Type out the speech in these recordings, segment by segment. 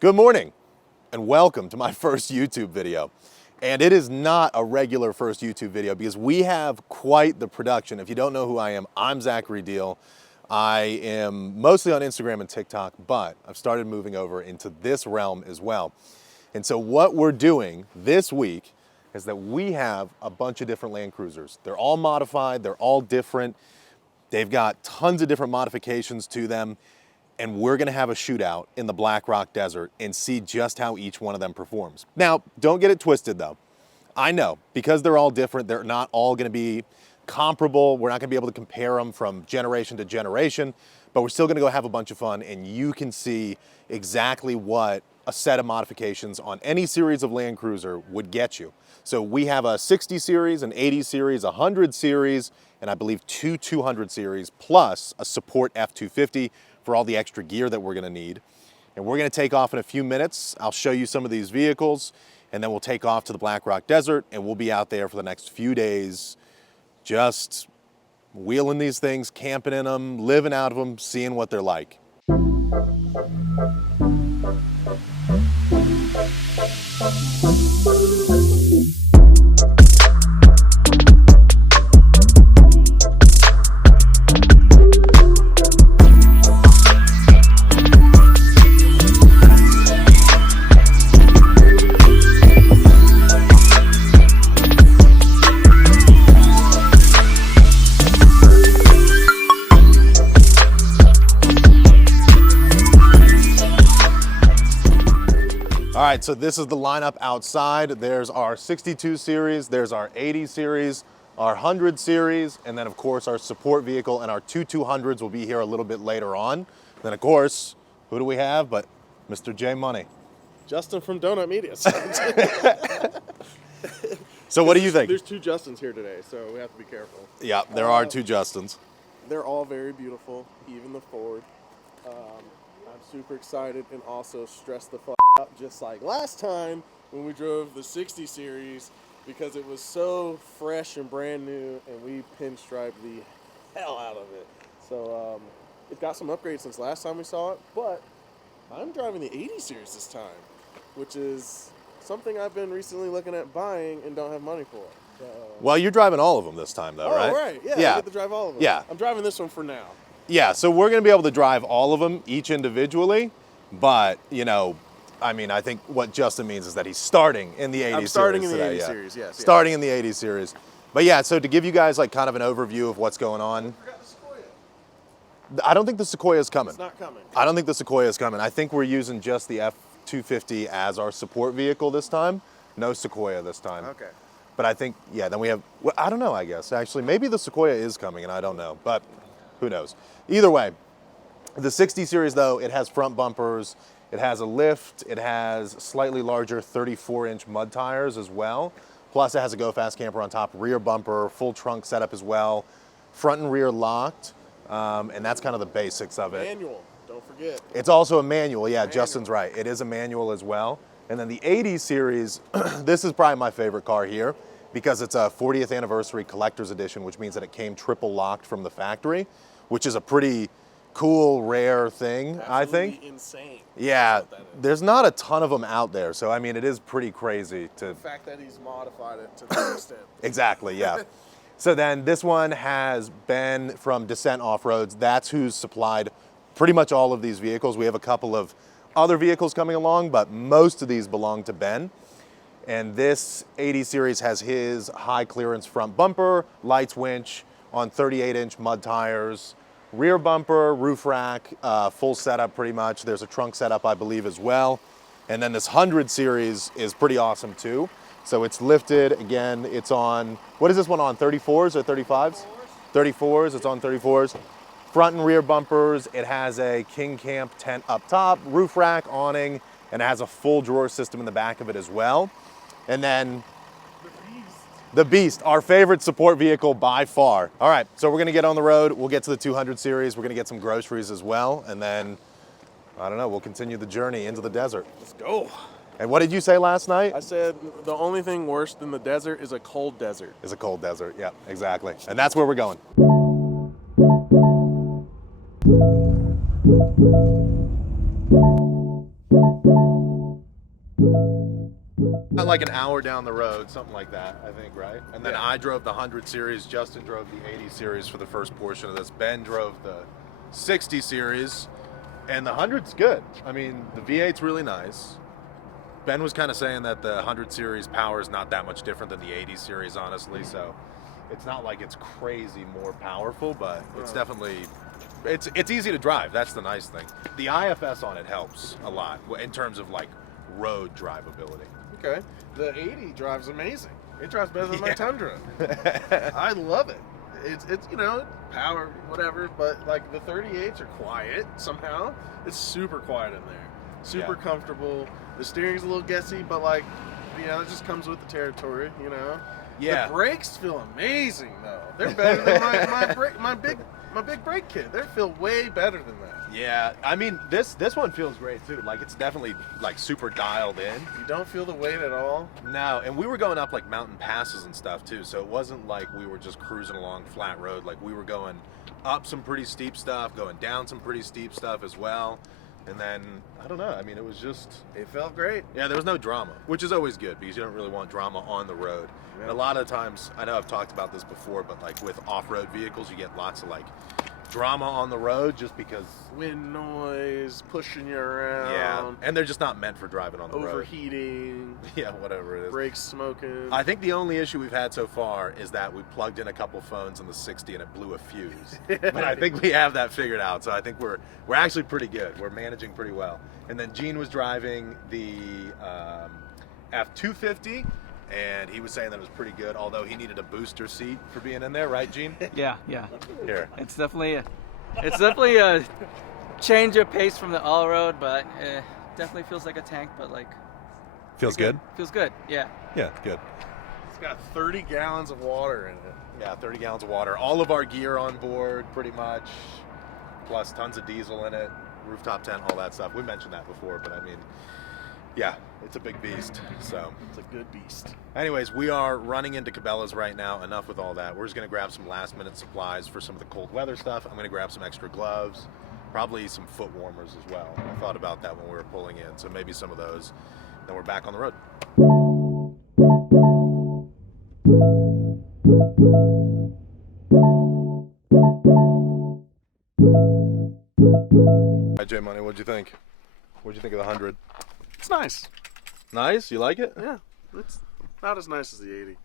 Good morning and welcome to my first YouTube video. And it is not a regular first YouTube video because we have quite the production. If you don't know who I am, I'm Zachary Deal. I am mostly on Instagram and TikTok, but I've started moving over into this realm as well. And so what we're doing this week is that we have a bunch of different Land Cruisers. They're all modified, they're all different. They've got tons of different modifications to them. And we're gonna have a shootout in the Black Rock Desert and see just how each one of them performs. Now, don't get it twisted though. I know, because they're all different, they're not all gonna be comparable. We're not gonna be able to compare them from generation to generation, but we're still gonna go have a bunch of fun and you can see exactly what a set of modifications on any series of Land Cruiser would get you. So we have a 60 series, an 80 series, a 100 series, and I believe two 200 series, plus a support F250 for all the extra gear that we're gonna need. And we're gonna take off in a few minutes. I'll show you some of these vehicles, and then we'll take off to the Black Rock Desert, and we'll be out there for the next few days, just wheeling these things, camping in them, living out of them, seeing what they're like. All right, so this is the lineup outside. There's our 62 series, there's our 80 series, our 100 series, and then of course our support vehicle and our two 200s will be here a little bit later on. Then of course, who do we have but Mr. J Money. Justin from Donut Media. So what do you think? There's two Justins here today, so we have to be careful. Yeah, there are two Justins. They're all very beautiful, even the Ford. I'm super excited and also stressed the fuck out, just like last time when we drove the 60 series, because it was so fresh and brand new, and we pinstriped the hell out of it. So it got some upgrades since last time we saw it, but I'm driving the 80 series this time, which is something I've been recently looking at buying and don't have money for. Well, you're driving all of them this time though, right? Oh, right. Yeah, Yeah. I get to drive all of them. Yeah. I'm driving this one for now. Yeah, so we're gonna be able to drive all of them, each individually, but, you know, I mean, I think what Justin means is that he's starting in the 80 series. I'm starting in the today, 80 yeah. series, yes. Starting in the 80 series. But yeah, so to give you guys like kind of an overview of what's going on. I don't think the Sequoia is coming. It's not coming. I don't think the Sequoia is coming. I think we're using just the F250 as our support vehicle this time. No Sequoia this time. Okay. But I think, yeah, then we have, well, I don't know, I guess. Actually, maybe the Sequoia is coming and I don't know, but who knows. Either way, the 60 series though, it has front bumpers, it has a lift, it has slightly larger 34-inch mud tires as well. Plus it has a Go Fast camper on top, rear bumper, full trunk setup as well, front and rear locked, and that's kind of the basics of it. Manual, don't forget. It's also a manual, yeah, Justin's right. It is a manual as well. And then the 80 series, this is probably my favorite car here because it's a 40th anniversary collector's edition, which means that it came triple locked from the factory, which is a pretty cool, rare thing, I think. Absolutely insane. Yeah, there's not a ton of them out there. So, I mean, it is pretty crazy to... The fact that he's modified it to that extent. Exactly, yeah. So then this one has Ben from Dissent Off-Road. That's who's supplied pretty much all of these vehicles. We have a couple of other vehicles coming along, but most of these belong to Ben. And this 80 series has his high clearance front bumper, lights winch on 38-inch mud tires, rear bumper, roof rack, full setup pretty much. There's a trunk setup, I believe, as well. And then this 100 series is pretty awesome too. So it's lifted, again, it's on, what is this one on, 34s or 35s? 34s, it's on 34s. Front and rear bumpers, it has a King Camp tent up top, roof rack, awning, and it has a full drawer system in the back of it as well. And then the Beast, our favorite support vehicle by far. All right, so we're gonna get on the road. We'll get to the 200 series. We're gonna get some groceries as well. And then, I don't know, we'll continue the journey into the desert. Let's go. And what did you say last night? I said the only thing worse than the desert is a cold desert. Is a cold desert, yeah, exactly. And that's where we're going. Like an hour down the road, something like that, I think, right? And then Yeah. I drove the 100 series, Justin drove the 80 series for the first portion of this, Ben drove the 60 series, and the 100's good. I mean, the V8's really nice. Ben was kind of saying that the 100 series power is not that much different than the 80 series, honestly, so it's not like it's crazy more powerful, but it's definitely, it's easy to drive. That's the nice thing. The IFS on it helps a lot in terms of like road drivability. Okay. The 80 drives amazing. It drives better than my Yeah. Tundra. I love it. It's you know, power, whatever, but like the 38s are quiet somehow. It's super quiet in there. Super Yeah. comfortable. The steering's a little guessy, but like, you know, it just comes with the territory, you know. Yeah. The brakes feel amazing though. They're better than my big brake kit. They feel way better than that. Yeah, I mean, this one feels great too. Like, it's definitely like super dialed in. You don't feel the weight at all. No, and we were going up like mountain passes and stuff too, so it wasn't like we were just cruising along flat road. Like, we were going up some pretty steep stuff, going down some pretty steep stuff as well. And then, I don't know, I mean, it was just... It felt great. Yeah, there was no drama, which is always good because you don't really want drama on the road. Yeah. And a lot of times, I know I've talked about this before, but like with off-road vehicles, you get lots of like drama on the road just because... Wind noise, pushing you around. Yeah, and they're just not meant for driving on the road. Overheating. Yeah, whatever it is. Brakes smoking. I think the only issue we've had so far is that we plugged in a couple phones in the 60 and it blew a fuse. But I think we have that figured out, so I think we're actually pretty good. We're managing pretty well. And then Gene was driving the F250, and he was saying that it was pretty good, although he needed a booster seat for being in there, right, Gene? Yeah. Here. It's definitely a change of pace from the all-road, but definitely feels like a tank. But like, Feels good? feels good. Yeah. Yeah, good. It's got 30 gallons of water in it. Yeah, 30 gallons of water. All of our gear on board, pretty much, plus tons of diesel in it, rooftop tent, all that stuff. We mentioned that before, but I mean, yeah, it's a big beast. So, It's a good beast. anyways, we are running into Cabela's right now. Enough with all that. We're just going to grab some last-minute supplies for some of the cold weather stuff. I'm going to grab some extra gloves, probably some foot warmers as well. I thought about that when we were pulling in, so maybe some of those. Then we're back on the road. Hi, J Money. What'd you think? What'd you think of the 100? It's nice. Nice? You like it? Yeah. It's not as nice as the 80.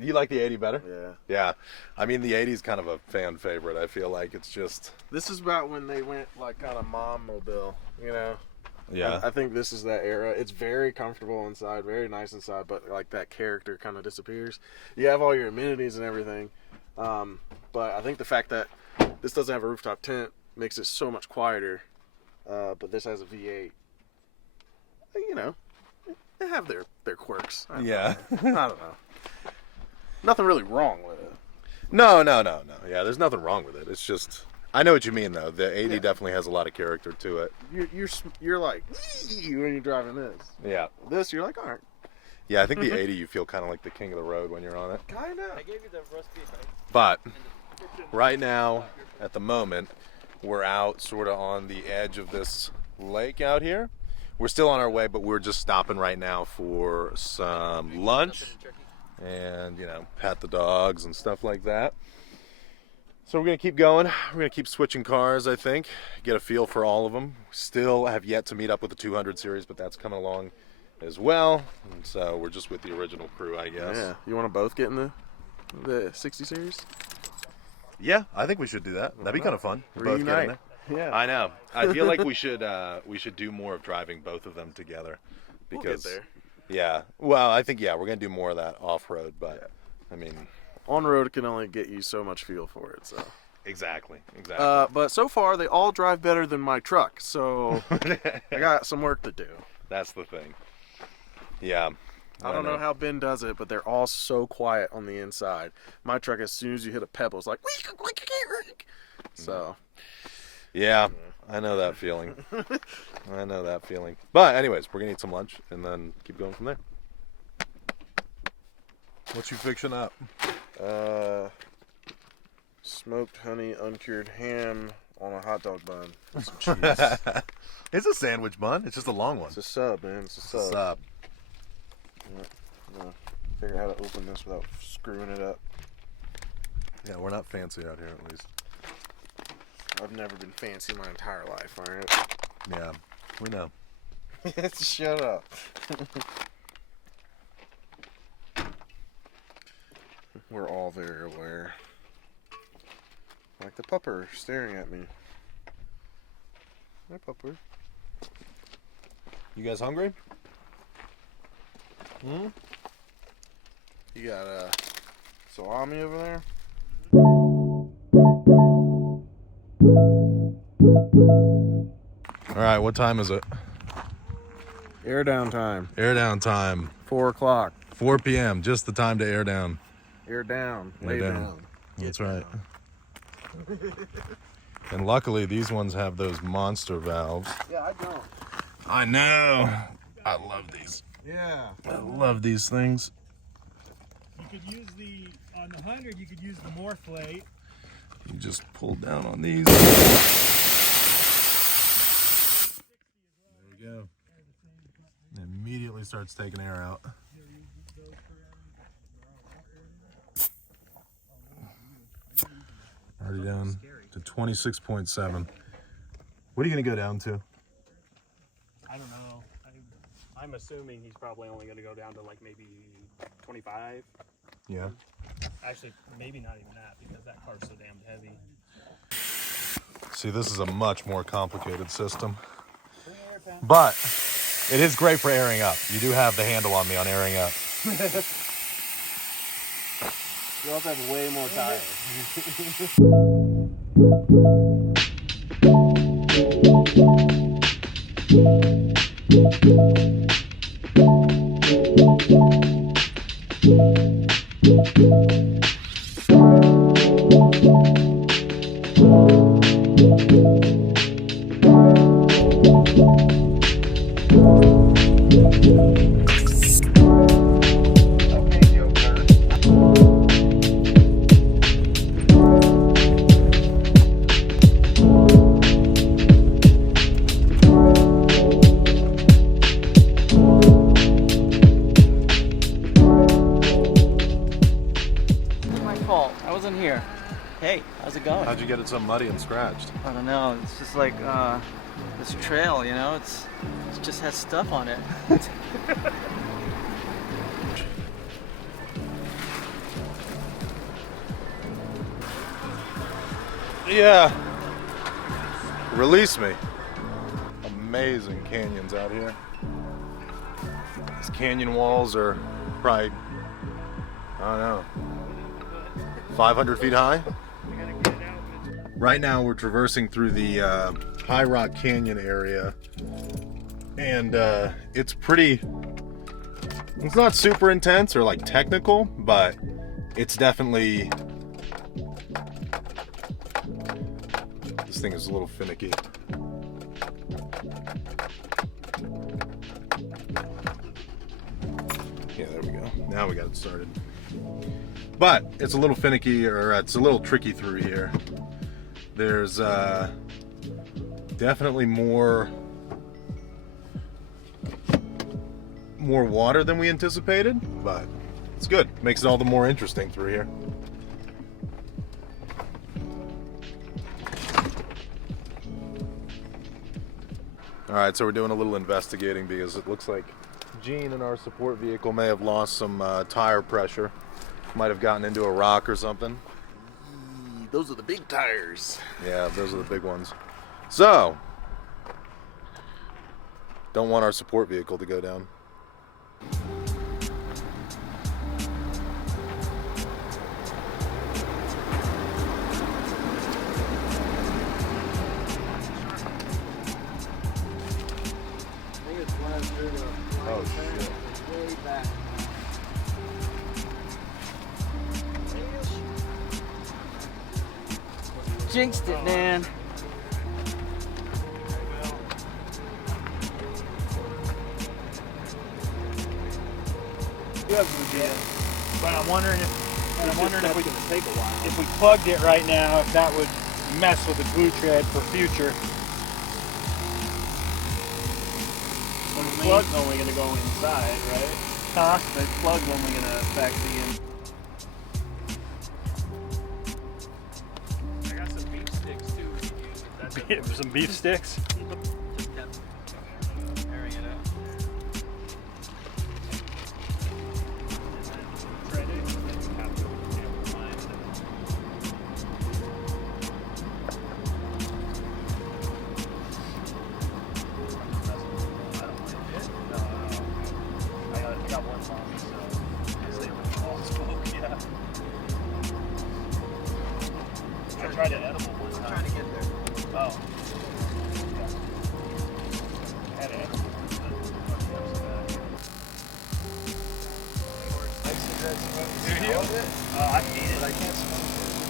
You like the 80 better? Yeah. Yeah. I mean, the 80 is kind of a fan favorite. I feel like it's just... This is about when they went like kind of mom mobile, you know? Yeah. I think this is that era. It's very comfortable inside, very nice inside, but like that character kind of disappears. You have all your amenities and everything, but I think the fact that this doesn't have a rooftop tent makes it so much quieter. But this has a V8. You know, they have their quirks. Yeah. I don't know. Nothing really wrong with it. No. Yeah, there's nothing wrong with it. It's just... I know what you mean, though. The 80 definitely has a lot of character to it. You're like when you're driving this. Yeah. This you're like, all right. Yeah, I think the 80 you feel kind of like the king of the road when you're on it. Kind of. I gave you the roast beef. Right? But right now, at the moment, we're out sort of on the edge of this lake out here. We're still on our way, but we're just stopping right now for some lunch and, you know, pat the dogs and stuff like that. So we're going to keep going. We're going to keep switching cars, I think, get a feel for all of them. Still have yet to meet up with the 200 series, but that's coming along as well. And so we're just with the original crew, I guess. Yeah. You want to both get in the 60 series? Yeah, I think we should do that. That'd be kind of fun. Both get in Reunite. there. Yeah. I know. I feel like we should do more of driving both of them together. We'll Because get there. yeah. Well, I think we're going to do more of that off-road, but I mean, On road can only get you so much feel for it. So. exactly. But so far they all drive better than my truck. So I got some work to do. That's the thing. Yeah. I don't know how Ben does it, but they're all so quiet on the inside. My truck, as soon as you hit a pebble, it's like, so. Yeah, I know that feeling. But anyways, we're going to eat some lunch and then keep going from there. What you fixing up? Smoked honey uncured ham on a hot dog bun with some cheese. It's a sandwich bun. It's just a long one. It's a sub, man. It's a sub. It's a sub. Yeah. Figure out how to open this without screwing it up. Yeah, we're not fancy out here, at least. I've never been fancy my entire life, alright? Yeah, we know. Shut up. We're all very aware. Like the pupper staring at me. Hi, pupper. You guys hungry? Hmm? You got salami over there? All right, what time is it? Air down time. Air down time. 4 o'clock. 4 p.m. Just the time to air down. Air down. Air Lay down. down. That's right. And luckily, these ones have those monster valves. Yeah, I don't. I know. I love these. Yeah. I love these things. You could use on the 100, you could use the Morphlate. You just pull down on these. There you go. It immediately starts taking air out. Already down to 26.7. What are you going to go down to? I don't know. I'm assuming he's probably only going to go down to like maybe 25. Yeah. Actually, maybe not even that because that car's so damn heavy. See, this is a much more complicated system. But it is great for airing up. You do have the handle on me on airing up. You also have way more tires. Here. Hey, how's it going? How'd you get it so muddy and scratched? I don't know. It's just like this trail, you know. It just has stuff on it. Yeah. Release me. Amazing canyons out here. These canyon walls are probably, I don't know, 500 feet high. Right now we're traversing through the High Rock Canyon area, and it's not super intense or like technical, but it's definitely, this thing is a little finicky. Yeah, there we go. Now we got it started. But it's a little finicky, or it's a little tricky through here. There's definitely more water than we anticipated, but it's good. Makes it all the more interesting through here. All right, so we're doing a little investigating because it looks like Gene in our support vehicle may have lost some tire pressure. Might have gotten into a rock or something. Those are the big tires. Yeah, those are the big ones. So, don't want our support vehicle to go down. Oh shit. Jinxed it, man. But I'm wondering if we take a while. if we plugged it right now, if that would mess with the glue tread for future. The plug's only going to go inside, right? Huh? The plug's only going to affect the I got some beef sticks too. If that's Some beef sticks. Just kept airing it out. I got one long, so I stay with the long smoke, yeah. I tried an edible one time. Trying to get there. Oh. I had an edible one, but Do you? I hate it. I can't smoke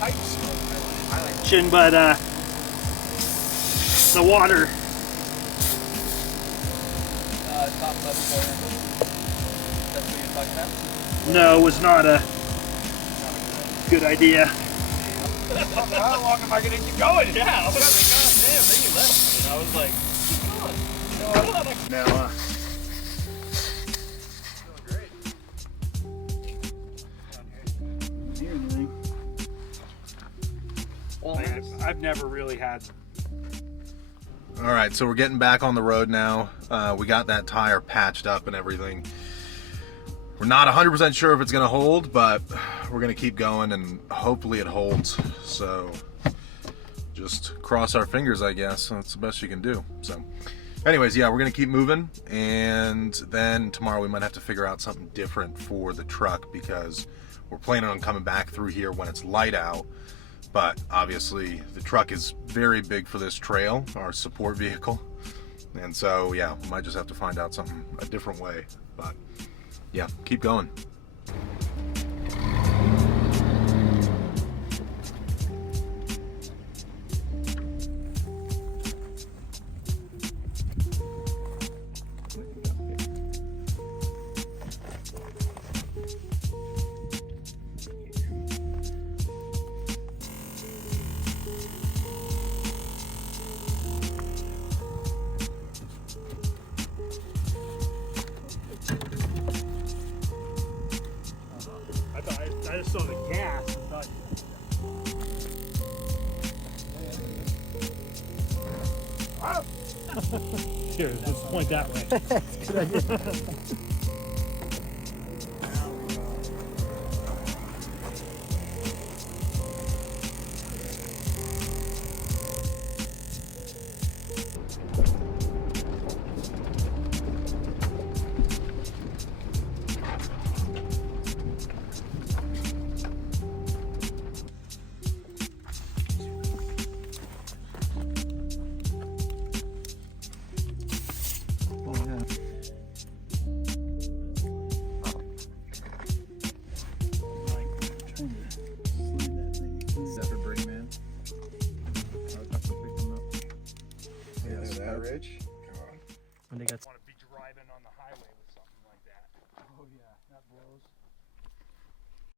Pipe smoke. I like Chin, but the water. top left corner. That's what you're talking about? No, was not a good idea. How long am I going to keep going? Yeah, I was like, God damn, then you left me. And I was like, keep going. You know, I thought I could. Now, I've never really had. All right, so we're getting back on the road now. We got that tire patched up and everything. We're not 100% sure if it's gonna hold, but we're gonna keep going and hopefully it holds. So just cross our fingers, I guess. That's the best you can do. So anyways, yeah, we're gonna keep moving, and then tomorrow we might have to figure out something different for the truck because we're planning on coming back through here when it's light out. But obviously the truck is very big for this trail, our support vehicle. And so, yeah, we might just have to find out something, a different way. But yeah, keep going. I just saw the gas and thought. Here, let's point that way. Good idea. Ridge. When they got